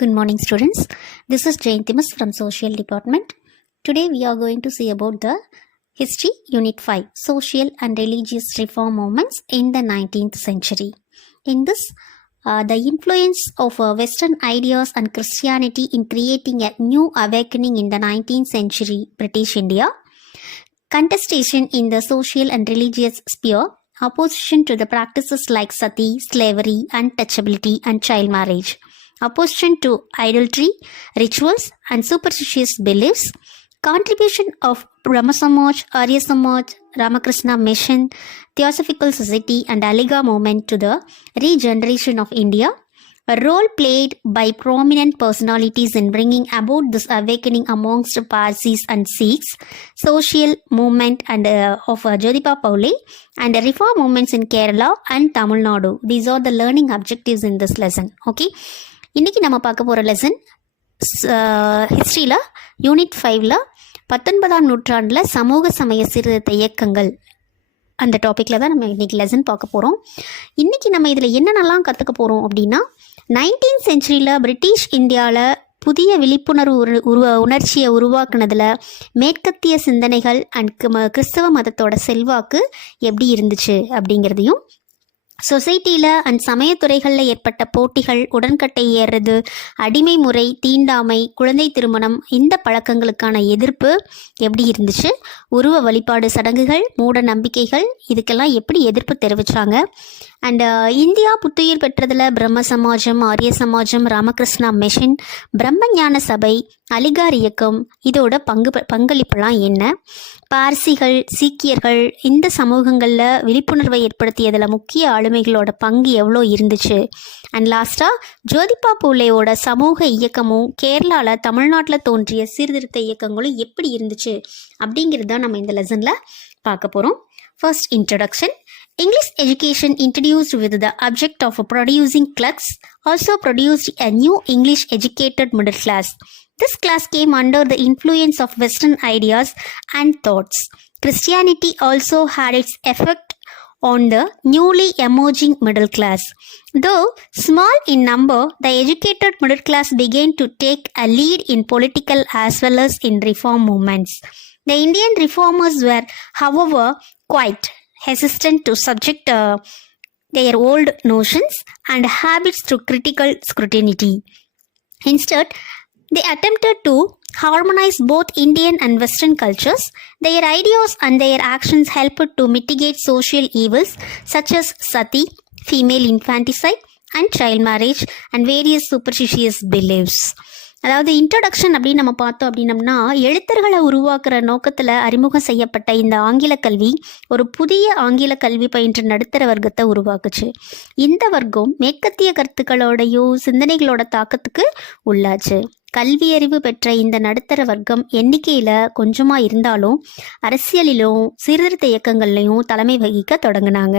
Good morning, students. This is Jayanthi.V from Social Department. Today we are going to see about the History Unit 5, Social and Religious Reform Movements in the 19th century. In this, the influence of Western ideas and Christianity in creating a new awakening in the 19th century British India, contestation in the social and religious sphere, opposition to the practices like sati, slavery, untouchability, and child marriage, opposition to idolatry, rituals, and superstitious beliefs, contribution of Brahma Samaj, Arya Samaj, Ramakrishna Mission, Theosophical Society, and Aligarh movement to the regeneration of India, a role played by prominent personalities in bringing about this awakening amongst Parsis and Sikhs, social movement and of Jayanthi.V Paule, and reform movements in Kerala and Tamil Nadu. These are the learning objectives in this lesson. Okay. இன்றைக்கி நம்ம பார்க்க போகிற lesson ஹிஸ்ட்ரியில் unit 5ல் 19ஆம் நூற்றாண்டில் சமூக சமய சீர்திருத்த இயக்கங்கள் அந்த டாப்பிக்கில் தான் நம்ம இன்றைக்கி லெசன் பார்க்க போகிறோம். இன்றைக்கி நம்ம இதில் என்னென்னலாம் கற்றுக்க போகிறோம் அப்படின்னா, 19th சென்ச்சுரியில் பிரிட்டிஷ் இந்தியாவில் புதிய விழிப்புணர்வு உணர்ச்சியை உருவாக்குனதில் மேற்கத்திய சிந்தனைகள் அண்ட் கிறிஸ்தவ மதத்தோட செல்வாக்கு எப்படி இருந்துச்சு அப்படிங்கிறதையும், சொசைட்டியில் அண்ட் சமயத்துறைகளில் ஏற்பட்ட போட்டிகள், உடன்கட்டை ஏறுறது, அடிமை முறை, தீண்டாமை, குழந்தை திருமணம், இந்த பழக்கங்களுக்கான எதிர்ப்பு எப்படி இருந்துச்சு, உருவ வழிபாடு சடங்குகள், மூட நம்பிக்கைகள், இதுக்கெல்லாம் எப்படி எதிர்ப்பு தெரிவித்தாங்க, அண்ட் இந்தியா புத்துயிர் பெற்றதில் பிரம்ம சமாஜம், ஆரிய சமாஜம், ராமகிருஷ்ணா மிஷன், பிரம்மஞான சபை, அலிகார் இயக்கம், இதோட பங்களிப்பெல்லாம் என்ன, பார்சிகள், சீக்கியர்கள், இந்த சமூகங்களில் விழிப்புணர்வை ஏற்படுத்தியதில் முக்கிய ஆளுமைகளோட பங்கு எவ்வளோ இருந்துச்சு, அண்ட் லாஸ்ட்டாக ஜோதிபா பூலேயோட சமூக இயக்கமும் கேரளாவில் தமிழ்நாட்டில் தோன்றிய சீர்திருத்த இயக்கங்களும் எப்படி இருந்துச்சு அப்படிங்கிறது தான் நம்ம இந்த லெசனில் பார்க்க போகிறோம். First, introduction. English education introduced with the object of producing clerks also produced a new English educated middle class. This class came under the influence of Western ideas and thoughts. Christianity also had its effect on the newly emerging middle class. Though small in number, the educated middle class began to take a lead in political as well as in reform movements. The Indian reformers were, however, quite hesitant to subject their old notions and habits to critical scrutiny. Instead, they attempted to harmonize both Indian and Western cultures. Their ideas and their actions helped to mitigate social evils such as sati, female infanticide, and child marriage, and various superstitious beliefs. அதாவது introduction அப்படின்னு நம்ம பார்த்தோம் அப்படின்னம்னா, எழுத்தர்களை உருவாக்குற நோக்கத்தில் அறிமுகம் செய்யப்பட்ட இந்த ஆங்கில கல்வி ஒரு புதிய ஆங்கில கல்வி பயின்ற நடுத்தர வர்க்கத்தை உருவாக்குச்சு. இந்த வர்க்கம் மேற்கத்திய கருத்துக்களோடையும் சிந்தனைகளோட தாக்கத்துக்கு உள்ளாச்சு. கல்வி அறிவு பெற்ற இந்த நடுத்தர வர்க்கம் எண்ணிக்கையில் கொஞ்சமாக இருந்தாலும் அரசியலிலும் சீர்திருத்த இயக்கங்கள்லையும் தலைமை வகிக்க தொடங்கினாங்க.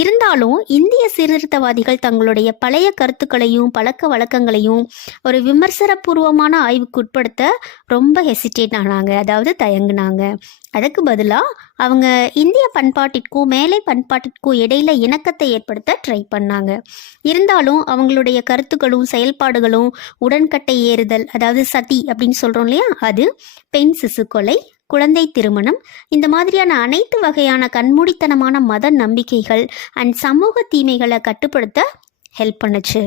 இருந்தாலும் இந்திய சீர்திருத்தவாதிகள் தங்களுடைய பழைய கருத்துக்களையும் பழக்க வழக்கங்களையும் ஒரு விமர்சனபூர்வமான ஆய்வுக்கு உட்படுத்த ரொம்ப ஹெசிடேட் ஆனாங்க, அதாவது தயங்குனாங்க. அதுக்கு பதிலாக அவங்க இந்திய பண்பாட்டிற்கும் மேலை பண்பாட்டிற்கும் இடையில இணக்கத்தை ஏற்படுத்த ட்ரை பண்ணாங்க. இருந்தாலும் அவங்களுடைய கருத்துக்களும் செயல்பாடுகளும் உடன்கட்டை ஏறுதல், அதாவது சதி அப்படின்னு சொல்கிறோம் இல்லையா, அது பெண் சிசு கொலை, குழந்தை திருமணம், இந்த மாதிரியான அனைத்து வகையான கண்மூடித்தனமான மத நம்பிக்கைகள் அண்ட் சமூக தீமைகளை கட்டுப்படுத்த ஹெல்ப் பண்ணுச்சு.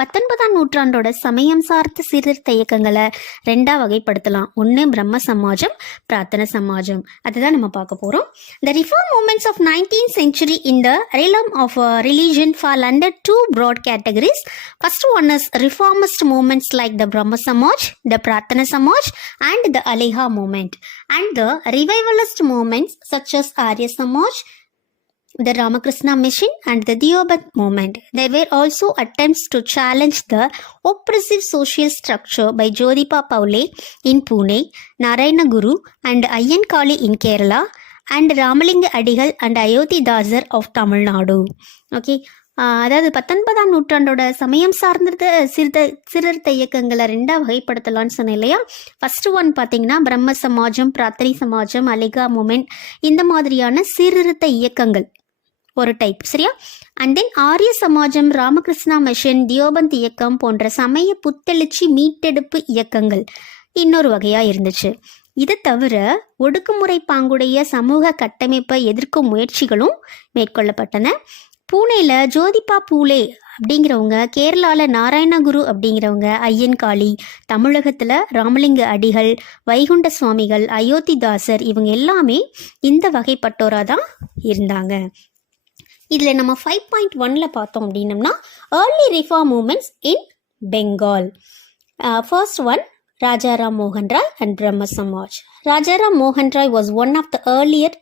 19ஆம் நூற்றாண்டோட சமயம் சார்ந்த சீர்திருத்த இயக்கங்களை ரெண்டாக வகைப்படுத்தலாம். ஒன்று பிரம்ம சமாஜம், பிரார்த்தன சமாஜம். அதுதான் நம்ம பார்க்க போகிறோம். The reform movements of 19th century in the realm of religion fall under two broad categories. First one is reformist movements like the Brahma Samaj, the Prarthana Samaj, and the Aligarh movement, and the revivalist movements such as Arya Samaj, the Ramakrishna Mission, and the Theosophical movement. There were also attempts to challenge the oppressive social structure by Jayanthi.V Paule in Pune, Narayana Guru and Ayyankali in Kerala, and Ramalinga Adigal and Ayodhi Dasar of Tamil Nadu. Okay. அதாவது 19ஆம் நூற்றாண்டோட சமயம் சார்ந்த சீர்திருத்த இயக்கங்களை ரெண்டாக வகைப்படுத்தலான்னு சொன்னேன் இல்லையா. First one பார்த்தீங்கன்னா பிரம்ம சமாஜம், பிரார்த்தனை சமாஜம், அலிகார் மூமெண்ட், இந்த மாதிரியான சீர்திருத்த இயக்கங்கள் ஒரு டைப், சரியா? அண்ட் தென் ஆரிய சமாஜம், ராமகிருஷ்ணா மிஷன், தியோபந்த் இயக்கம் போன்ற சமய புத்தெழுச்சி மீட்டெடுப்பு இயக்கங்கள் இன்னொரு வகையா இருந்துச்சு. இதை தவிர ஒடுக்குமுறை பாங்குடைய சமூக கட்டமைப்பை எதிர்க்கும் முயற்சிகளும் மேற்கொள்ளப்பட்டன. பூனேல ஜோதிபா பூலே அப்படிங்கிறவங்க, கேரளாவில் நாராயணகுரு அப்படிங்கிறவங்க, ஐயன்காளி, தமிழகத்தில் ராமலிங்க அடிகள், வைகுண்ட சுவாமிகள், அயோத்திதாசர் இவங்க எல்லாமே இந்த வகைப்பட்டோராக தான் இருந்தாங்க. இதில் நம்ம 5.1 பார்த்தோம் அப்படின்னம்னா early reform moments in Bengal. First one, Rajaram Mohan Rai and Brahma Samaj. Rajaram Mohan Rai was one of the earlier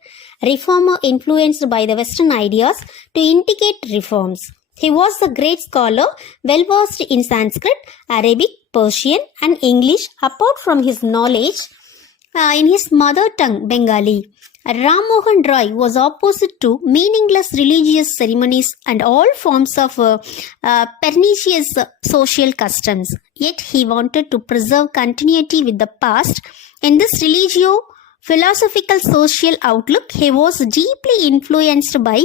reformer influenced by the Western ideas to indicate reforms. He was a great scholar, well versed in Sanskrit, Arabic, Persian and English apart from his knowledge in his mother tongue Bengali. Ram Mohan Rai was opposite to meaningless religious ceremonies and all forms of pernicious social customs. Yet he wanted to preserve continuity with the past. In this religio-philosophical social outlook, he was deeply influenced by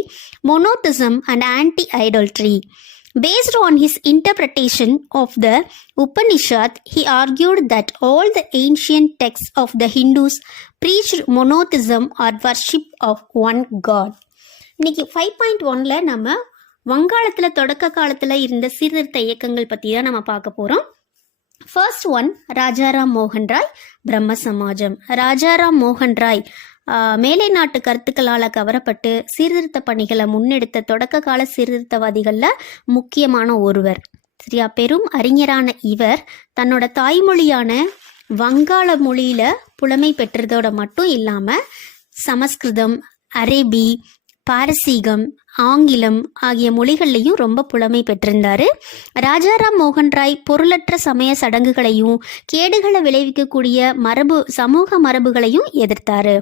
monotheism and anti-idolatry. Based on his interpretation of the Upanishad, he argued that all the ancient texts of the Hindus preached monotheism or worship of one God. இன்னைக்கு 5.1ல நம்ம வங்காளத்தில் தொடக்க காலத்தில் இருந்த சீர்திருத்த இயக்கங்கள் பற்றி தான் நம்ம பார்க்க போகிறோம். ஃபர்ஸ்ட் ஒன், ராஜாராம் மோகன் ராய், பிரம்ம சமாஜம். ராஜாராம் மோகன் ராய் மேலை நாட்டு கருத்துக்களால் கவரப்பட்டு சீர்திருத்த பணிகளை முன்னெடுத்த தொடக்க கால சீர்திருத்தவாதிகளில் முக்கியமான ஒருவர், சரியா? பெரும் அறிஞரான இவர் தன்னோட தாய்மொழியான வங்காள மொழியில புலமை பெற்றதோட மட்டும் இல்லாமல் சமஸ்கிருதம், அரேபி, பாரசீகம், ஆங்கிலம் ஆகிய மொழிகள்லையும் ரொம்ப புலமை பெற்றிருந்தாரு. ராஜாராம் மோகன் ராய் பொருளற்ற சமய சடங்குகளையும் கேடுகளை விளைவிக்கக்கூடிய சமூக மரபுகளையும் எதிர்த்தாரு.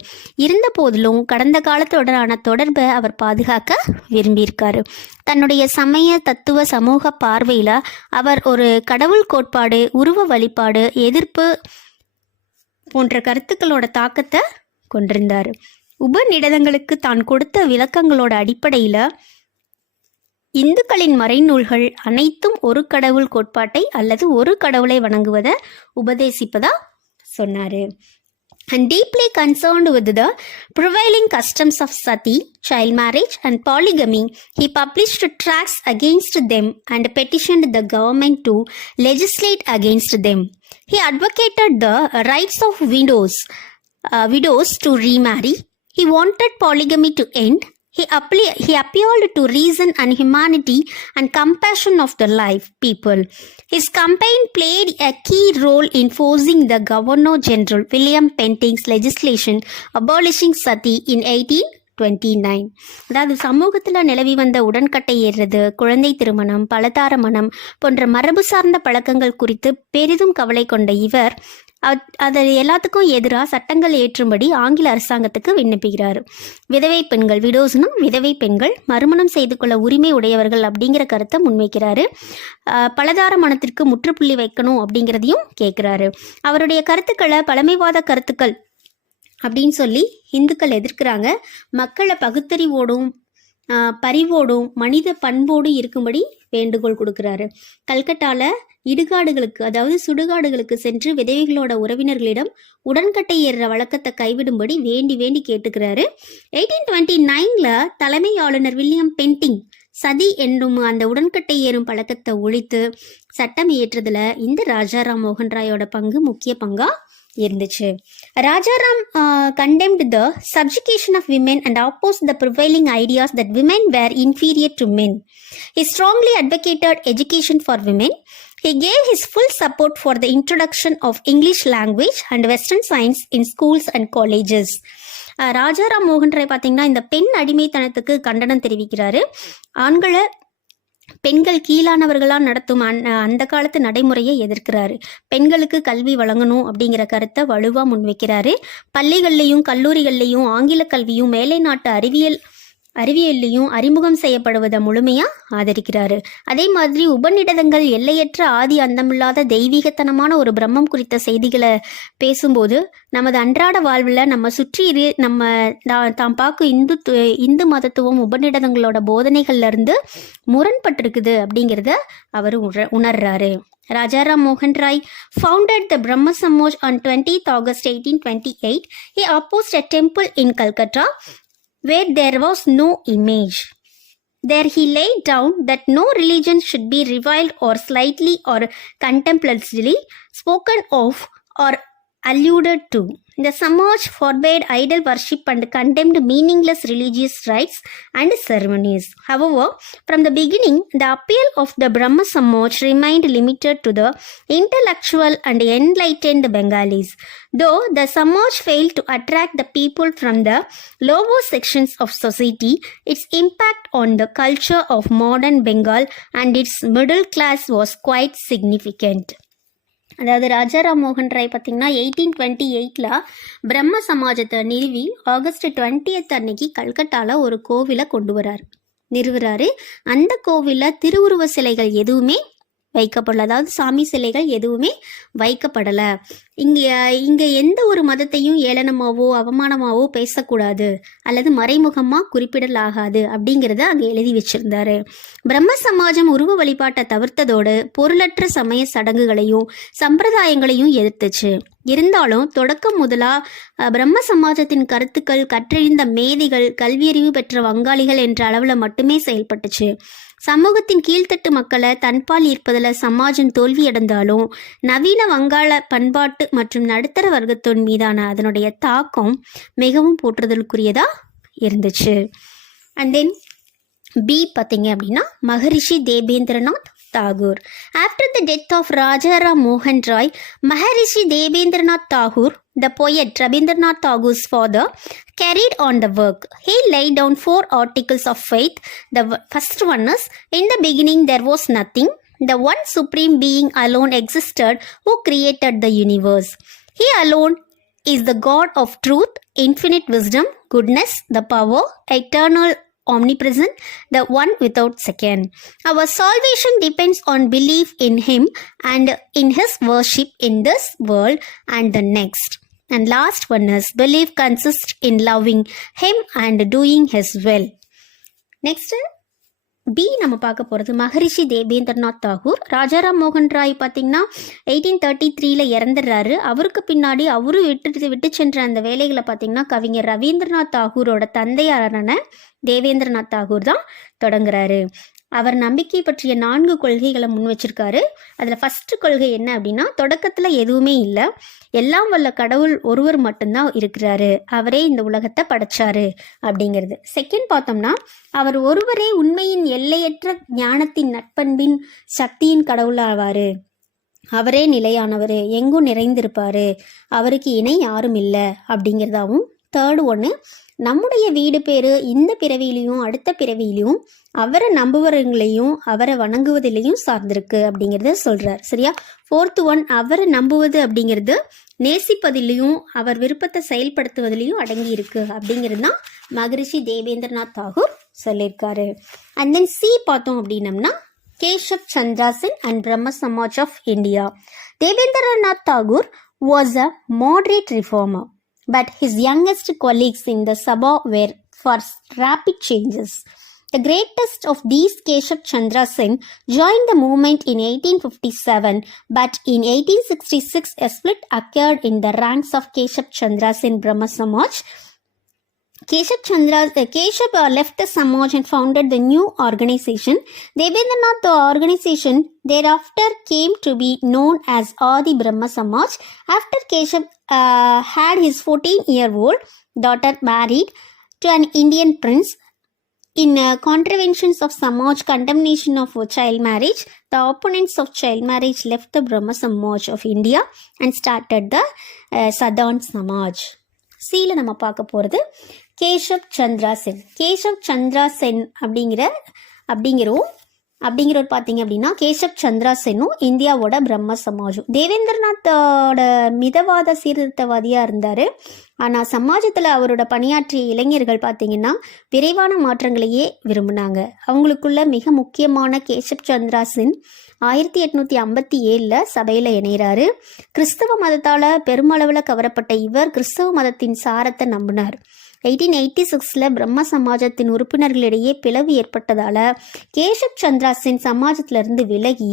இருந்த போதிலும் கடந்த காலத்துடனான தொடர்பை அவர் பாதுகாக்க விரும்பியிருக்காரு. தன்னுடைய சமய தத்துவ சமூக பார்வையில் அவர் ஒரு கடவுள் கோட்பாடு, உருவ வழிபாடு, எதிர்ப்பு போன்ற கருத்துக்களோட தாக்கத்தை கொண்டிருந்தார். உபநிடதங்களுக்கு தான் கொடுத்த விளக்கங்களோட அடிப்படையில் இந்துக்களின் மறைநூல்கள் அனைத்தும் ஒரு கடவுள் கோட்பாட்டை அல்லது ஒரு கடவுளை வணங்குவதை உபதேசிப்பதா சொன்னார். And deeply concerned with the prevailing customs of sati, child marriage and polygamy, he published tracts against them and petitioned the government to legislate against them. He advocated the rights of widows to remarry. He wanted polygamy to end. He appealed to reason and humanity and compassion of the life people. His campaign played a key role in forcing the Governor General William Penting's legislation abolishing sati in 1829. அதாவது சமூகத்தில் நிலவி வந்த உடன்கட்டை ஏறுறது, குழந்தை திருமணம், பலதார மனம் போன்ற மரபு சார்ந்த பழக்கங்கள் குறித்து பெரிதும் கவலை கொண்ட இவர் அதை எல்லாத்துக்கும் எதிராக சட்டங்கள் ஏற்றும்படி ஆங்கில அரசாங்கத்துக்கு விண்ணப்பிக்கிறார். விதவை பெண்கள், விடோஸ்னா விதவை பெண்கள், மறுமணம் செய்து கொள்ள உரிமை உடையவர்கள் அப்படிங்கிற கருத்தை முன்வைக்கிறாரு. பலதார மனத்திற்கு முற்றுப்புள்ளி வைக்கணும் அப்படிங்கிறதையும் கேட்குறாரு. அவருடைய கருத்துக்களை பழமைவாத கருத்துக்கள் அப்படின்னு சொல்லி இந்துக்கள் எதிர்க்கிறாங்க. மக்களை பகுத்தறிவோடும் பரிவோடும் மனித பண்போடு இருக்கும்படி வேண்டுகோள் கொடுக்கிறாரு. கல்கட்டால இடுகாடுகளுக்கு, அதாவது சுடுகாடுகளுக்கு சென்று விதவைகளோட உறவினர்களிடம் உடன்கட்டை ஏறுற வழக்கத்தை கைவிடும்படி வேண்டி கேட்டுக்கிறாரு. 1829ல தலைமை ஆளுநர் வில்லியம் பென்டிங் சதி என்னும் அந்த உடன்கட்டை ஏறும் பழக்கத்தை ஒழித்து சட்டம் இயற்றதுல இந்த ராஜாராம் மோகன் ராயோட பங்கு முக்கிய பங்கா இருந்துச்சு. Rajaram condemned the subjugation of women and opposed the prevailing ideas that women were inferior to men. He strongly advocated education for women. He gave his full support for the introduction of English language and Western science in schools and colleges. Rajaram மோகன் ராய் பார்த்தீங்கன்னா இந்த பெண் அடிமைத்தனத்துக்கு கண்டனம் தெரிவிக்கிறாரு. பெண்கள் கீழானவர்களாக நடத்தும் அந்த காலத்து நடைமுறையை எதிர்க்கிறாரு. பெண்களுக்கு கல்வி வழங்கணும் அப்படிங்கிற கருத்தை வலுவாக முன்வைக்கிறாரு. பள்ளிகள்லையும் கல்லூரிகள்லையும் ஆங்கில கல்வியும் மேலை நாட்டு அறிவியல் அறிவியல்லையும் அறிமுகம் செய்யப்படுவதை முழுமையாக ஆதரிக்கிறாரு. அதே மாதிரி உபநிடதங்கள் எல்லையற்ற ஆதி அந்தமில்லாத தெய்வீகத்தனமான ஒரு பிரம்மம் குறித்த செய்திகளை பேசும்போது நமது அன்றாட வாழ்வில் நம்ம சுற்றி தாம் பார்க்கும் இந்து மதத்துவம் உபநிடதங்களோட போதனைகள்லேருந்து முரண்பட்டிருக்குது அப்படிங்கிறத அவர் உணர்றாரு. Rajaram Mohan Rai founded the Brahma Samaj on 20th August 1828. He opposed a temple in Calcutta where there was no image. There he laid down that no religion should be reviled or slightly or contemplatively spoken of or alluded to. The Samaj forbade idol worship and condemned meaningless religious rites and ceremonies. However, from the beginning, the appeal of the Brahma Samaj remained limited to the intellectual and enlightened Bengalis. Though the Samaj failed to attract the people from the lower sections of society, its impact on the culture of modern Bengal and its middle class was quite significant. அதாவது ராஜாராம் மோகன் ராய் பார்த்திங்கன்னா 1828 பிரம்ம சமாஜத்தை நிறுவி August 20 அன்னைக்கு கல்கட்டாவில் ஒரு கோவிலை நிறுவுறாரு. அந்த கோவிலில் திருவுருவ சிலைகள் எதுவுமே வைக்கப்படலை, அதாவது சாமி சிலைகள் எதுவுமே வைக்கப்படலை. இங்கே எந்த ஒரு மதத்தையும் ஏளனமாவோ அவமானமாவோ பேசக்கூடாது அல்லது மறைமுகமாக குறிப்பிடலாகாது அப்படிங்கிறத அங்கே எழுதி வச்சிருந்தாரு. பிரம்ம சமாஜம் உருவ வழிபாட்டை தவிர்த்ததோடு பொருளற்ற சமய சடங்குகளையும் சம்பிரதாயங்களையும் எதிர்த்துச்சு. இருந்தாலும் தொடக்கம் முதலா பிரம்ம சமாஜத்தின் கருத்துக்கள் கற்றறிந்த மேதைகள் கல்வியறிவு பெற்ற வங்காளிகள் என்ற அளவில் மட்டுமே செயல்பட்டுச்சு. சமூகத்தின் கீழ்த்தட்டு மக்களை தன்பால் ஈர்ப்பதில் சமாஜம் தோல்வியடைந்தாலும் நவீன வங்காள பண்பாட்டு மற்றும் நடுத்தர வர்க்கத்தின் மீதான அதனுடைய தாக்கம் மிகவும் போற்றுதலுக்குரியதா இருந்துச்சு. அண்ட் தென் பி பார்த்தீங்க அப்படின்னா மகரிஷி Debendranath Tagore. After the death of Rajaram Mohan Roy, Maharishi Debendranath Tagore, the poet Rabindranath Tagore's father, carried on the work. He laid down 4 articles of faith. The first one is, in the beginning there was nothing. The one supreme being alone existed who created the universe. He alone is the God of truth, infinite wisdom, goodness, the power, eternal omnipresent, the one without second. Our salvation depends on belief in him and in his worship in this world and the next. And last one is, belief consists in loving him and doing his will. Next B நம்ம பார்க்க போகிறது மகரிஷி தேபேந்திரநாத் தாகூர். ராஜாராம் மோகன் ராய் பார்த்திங்கன்னா 1833 இறந்துடுறாரு. அவருக்கு பின்னாடி அவரு விட்டு சென்ற அந்த வேலைகளை பார்த்திங்கன்னா கவிஞர் ரவீந்திரநாத் தாகூரோட தந்தையாரான தேவேந்திரநாத் தாகூர் தான் தொடங்குறாரு. அவர் நம்பிக்கை பற்றிய 4 கொள்கைகளை முன் வச்சிருக்காரு. அதில் ஃபர்ஸ்ட் கொள்கை என்ன அப்படின்னா, தொடக்கத்தில் எதுவுமே இல்லை, எல்லாம் வல்ல கடவுள் ஒருவர் மட்டும்தான் இருக்கிறாரு, அவரே இந்த உலகத்தை படைச்சாரு அப்படிங்கிறது. செகண்ட் பார்த்தோம்னா, அவர் ஒருவரே உண்மையின் எல்லையற்ற ஞானத்தின் நட்பண்பின் சக்தியின் கடவுளாவாரு, அவரே நிலையானவர், எங்கும் நிறைந்திருப்பாரு, அவருக்கு இணை யாரும் இல்லை அப்படிங்கிறதாவும். தேர்டு ஒன்று, நம்முடைய வீடு பேரு இந்த பிறவியிலையும் அடுத்த பிறவியிலையும் அவரை நம்புவர்களையும் அவரை வணங்குவதிலையும் சார்ந்திருக்கு அப்படிங்கிறத சொல்றார். சரியா? ஃபோர்த்து ஒன், அவரை நம்புவது அப்படிங்கிறது நேசிப்பதிலையும் அவர் விருப்பத்தை செயல்படுத்துவதிலையும் அடங்கி இருக்கு அப்படிங்கிறது தான் மகரிஷி தேவேந்திரநாத் தாகூர் சொல்லியிருக்காரு. அண்ட் தென் சி பார்த்தோம் அப்படின்னம்னா, Keshab Chandra Sen and Brahmo Samaj of India. Debendranath Tagore was a moderate reformer, but his youngest colleagues in the Sabha were for rapid changes. The greatest of these, Keshav Chandra Sen, joined the movement in 1857, but in 1866 a split occurred in the ranks of Keshav Chandra Sen Brahma Samaj. Keshav left the Samaj and founded the new organization. Debendranath organization thereafter came to be known as Adi Brahma Samaj. After Keshav had his 14-year-old daughter married to an Indian prince, in contraventions of Samaj condemnation of child marriage, the opponents of child marriage left the Brahma Samaj of India and started the Southern Samaj. சீல நம்ம பார்க்க போகிறது கேஷப் சந்திரா சென். கேஷப் சந்திரா சென் அப்படிங்கிறவும் அப்படிங்கிறவர் பார்த்தீங்க அப்படின்னா கேசப் சந்திரா சென்னும் இந்தியாவோட பிரம்ம சமாஜும். தேவேந்திரநாத்தோட மிதவாத சீர்திருத்தவாதியாக இருந்தார். ஆனால் சமாஜத்தில் அவரோட பணியாற்றிய இளைஞர்கள் பார்த்தீங்கன்னா விரைவான மாற்றங்களையே விரும்பினாங்க. அவங்களுக்குள்ள மிக முக்கியமான கேசப் சந்திரா சென் 1857 சபையில் இணைகிறாரு. கிறிஸ்தவ மதத்தால் பெருமளவில் கவரப்பட்ட இவர் கிறிஸ்தவ மதத்தின் சாரத்தை நம்பினார். 1886 பிரம்ம சமாஜத்தின் உறுப்பினர்களிடையே பிளவு ஏற்பட்டதால் கேசப் சந்திரா சென் சமாஜத்திலிருந்து விலகி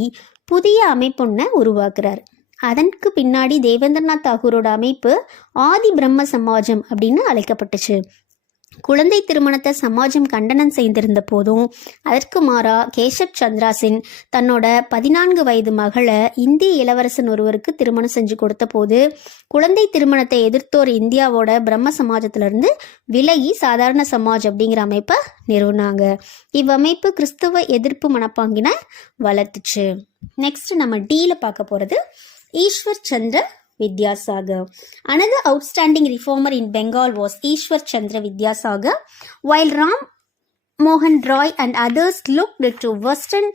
புதிய அமைப்பொன்னை உருவாக்குறார். அதற்கு பின்னாடி தேவேந்திரநாத் தாகூரோட அமைப்பு ஆதி பிரம்ம சமாஜம் அப்படின்னு அழைக்கப்பட்டுச்சு. குழந்தை திருமணத்தை சமாஜம் கண்டனம் செய்திருந்த போதும் அதற்கு மாறா கேசப் சந்திரா சென் தன்னோட 14 வயது மகளை இந்திய இளவரசன் ஒருவருக்கு திருமணம் செஞ்சு கொடுத்த போது குழந்தை திருமணத்தை எதிர்த்தோர் இந்தியாவோட பிரம்ம சமாஜத்திலிருந்து விலகி சாதாரண சமாஜ் அப்படிங்கிற அமைப்பை நிறுவனாங்க. இவ்வமைப்பு கிறிஸ்தவ எதிர்ப்பு மனப்பாங்கினை வளர்த்துச்சு. நெக்ஸ்ட் நம்ம டீல பார்க்க போறது ஈஸ்வர் சந்திர Vidyasagar. Another outstanding reformer in Bengal was Ishwar Chandra Vidyasagar. While Ram Mohan Roy and others looked to Western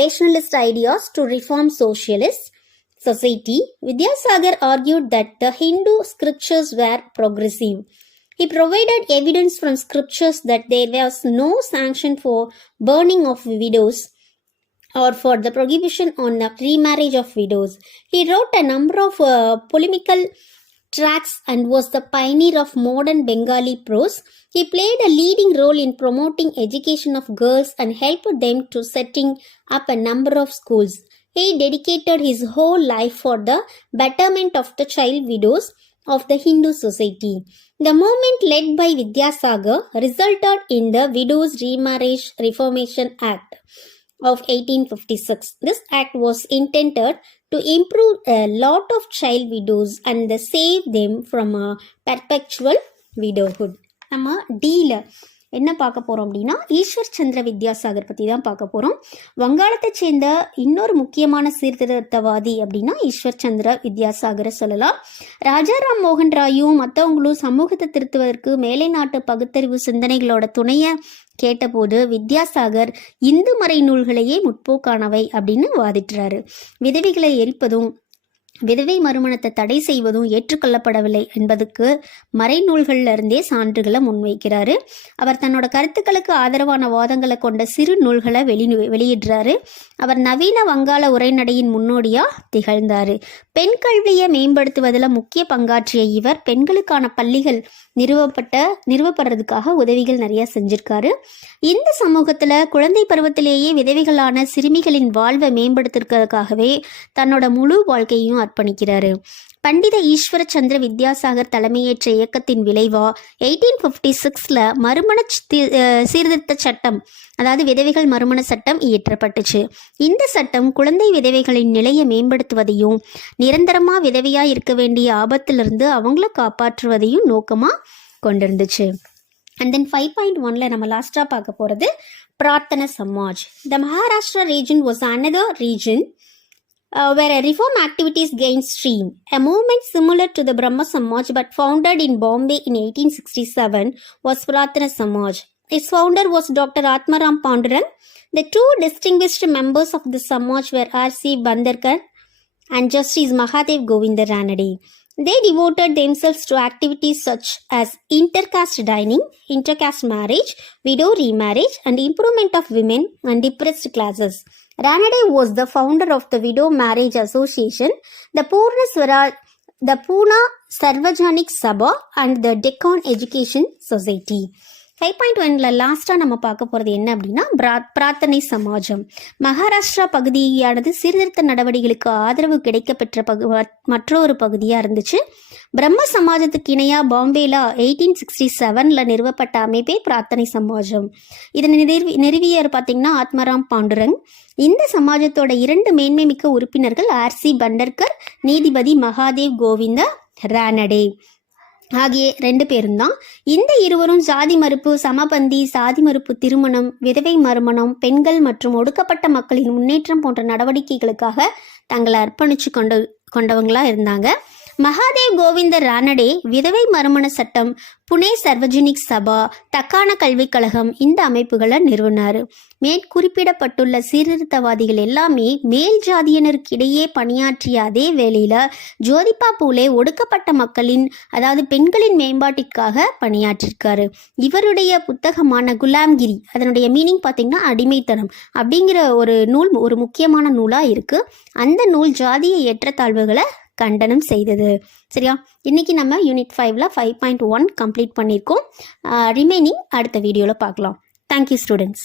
rationalist ideas to reform socialist society, Vidyasagar argued that the Hindu scriptures were progressive. He provided evidence from scriptures that there was no sanction for burning of widows or for the prohibition on the remarriage of widows. He wrote a number of polemical tracts and was the pioneer of modern Bengali prose. He played a leading role in promoting education of girls and helped them to setting up a number of schools. He dedicated his whole life for the betterment of the child widows of the Hindu society. The movement led by Vidyasagar resulted in the Widows Remarriage Reformation Act of 1856. This act was intended to improve a lot of child widows and save them from a perpetual widowhood. நம்ம டீல என்ன பார்க்க போகிறோம் அப்படின்னா ஈஸ்வர் சந்திர வித்யாசாகர் பற்றி தான் பார்க்க போகிறோம். வங்காளத்தை சேர்ந்த இன்னொரு முக்கியமான சீர்திருத்தவாதி அப்படின்னா ஈஸ்வர் சந்திர வித்யாசாகரை சொல்லலாம். ராஜாராம் மோகன் ராயும் மற்றவங்களும் சமூகத்தை திருத்துவதற்கு மேலை நாட்டு பகுத்தறிவு சிந்தனைகளோட துணையை கேட்டபோது வித்யாசாகர் இந்து மறை நூல்களையே முற்போக்கானவை அப்படின்னு வாதிட்டுறாரு. விதவைகளை எரிப்பதும் விதவை மறுமணத்தை தடை செய்வதும் ஏற்றுக்கொள்ளப்படவில்லை என்பதுக்கு மறைநூல்கள்ல இருந்தே சான்றுகளை முன்வைக்கிறாரு. அவர் தன்னோட கருத்துக்களுக்கு ஆதரவான வாதங்களை கொண்ட சிறு நூல்களை வெளியிடுறாரு. அவர் நவீன வங்காள உரைநடையின் முன்னோடியா திகழ்ந்தாரு. பெண் கல்வியை மேம்படுத்துவதில் முக்கிய பங்காற்றிய இவர் பெண்களுக்கான பள்ளிகள் நிறுவப்படுறதுக்காக உதவிகள் நிறைய செஞ்சிருக்காரு. இந்த சமூகத்துல குழந்தை பருவத்திலேயே விதவைகளான சிறுமிகளின் வாழ்வை மேம்படுத்துறதுக்காகவே தன்னோட முழு வாழ்க்கையும் அர்ப்பணிக்கிறாரு. பண்டித ஈஸ்வர சந்திர வித்யாசாகர் தலைமையேற்ற இயக்கத்தின் விளைவா 1856 மறுமண சீர்திருத்த சட்டம், அதாவது விதவைகள் மறுமண சட்டம் இயற்றப்பட்டுச்சு. இந்த சட்டம் குழந்தை விதவைகளின் நிலையை மேம்படுத்துவதையும் நிரந்தரமா விதவையா இருக்க வேண்டிய ஆபத்திலிருந்து அவங்கள காப்பாற்றுவதையும் நோக்கமா கொண்டிருந்துச்சு. அண்ட் தென் 5.1 நம்ம லாஸ்டா பார்க்க போறது Prarthana Samaj. The Maharashtra region was another region where reform activities gained steam. A movement similar to the Brahma Samaj but founded in Bombay in 1867 was Prarthana Samaj. Its founder was Dr. Atmaram Pandurang. The two distinguished members of the Samaj were R.C. Bandarkar and Justice Mahadev Govinda Ranade. They devoted themselves to activities such as intercaste dining, intercaste marriage, widow remarriage, and improvement of women and depressed classes. Ranade was the founder of the Widow Marriage Association, the Pune Sarvajanik Sabha, and the Deccan Education Society. 5.1 லாஸ்ட்டாக நம்ம பார்க்க போகிறது என்ன அப்படின்னா பிரார்த்தனை சமாஜம். மகாராஷ்டிரா பகுதியானது சீர்திருத்த நடவடிக்கைகளுக்கு ஆதரவு கிடைக்கப்பெற்ற மற்றொரு பகுதியாக இருந்துச்சு. பிரம்ம சமாஜத்துக்கு இணையாக பாம்பேல 1867 நிறுவப்பட்ட அமைப்பே பிரார்த்தனை சமாஜம். இதனை நிறுவியர் பார்த்தீங்கன்னா ஆத்மராம் பாண்டுரங். இந்த சமாஜத்தோட 2 மேன்மை மிக்க உறுப்பினர்கள் R.C. பண்டர்கர், நீதிபதி மகாதேவ் கோவிந்த ரானடே ஆகிய 2 பேரும் தான். இந்த இருவரும் ஜாதி மறுப்பு, சமபந்தி, சாதி மறுப்பு, திருமணம், விதவை மறுமணம், பெண்கள் மற்றும் ஒடுக்கப்பட்ட மக்களின் முன்னேற்றம் போன்ற நடவடிக்கைகளுக்காக தங்களை அர்ப்பணிச்சு கொண்டவங்களா இருந்தாங்க. மகாதேவ் கோவிந்த ரானடே விதவை மறுமண சட்டம், புனே சர்வஜனிக் சபா, தக்கான கல்விக் கழகம் இந்த அமைப்புகளை நிறுவனார். மேற்குறிப்பிடப்பட்டுள்ள சீர்திருத்தவாதிகள் எல்லாமே மேல் ஜாதியினருக்கிடையே பணியாற்றிய அதே வேளையில் ஜோதிபா பூலே ஒடுக்கப்பட்ட மக்களின் அதாவது பெண்களின் மேம்பாட்டிற்காக பணியாற்றிருக்காரு. இவருடைய புத்தகமான குலாம்கிரி, அதனுடைய மீனிங் பார்த்தீங்கன்னா அடிமைத்தனம் அப்படிங்கிற ஒரு நூல் ஒரு முக்கியமான நூலாக இருக்குது. அந்த நூல் ஜாதிய ஏற்றத்தாழ்வுகளை கண்டனம் செய்தது. சரியா, இன்னைக்கு நம்ம யூனிட் 5ல் 5.1 கம்ப்ளீட் பண்ணியிருக்கோம். ரிமைனிங் அடுத்த வீடியோவில் பார்க்கலாம். Thank you students.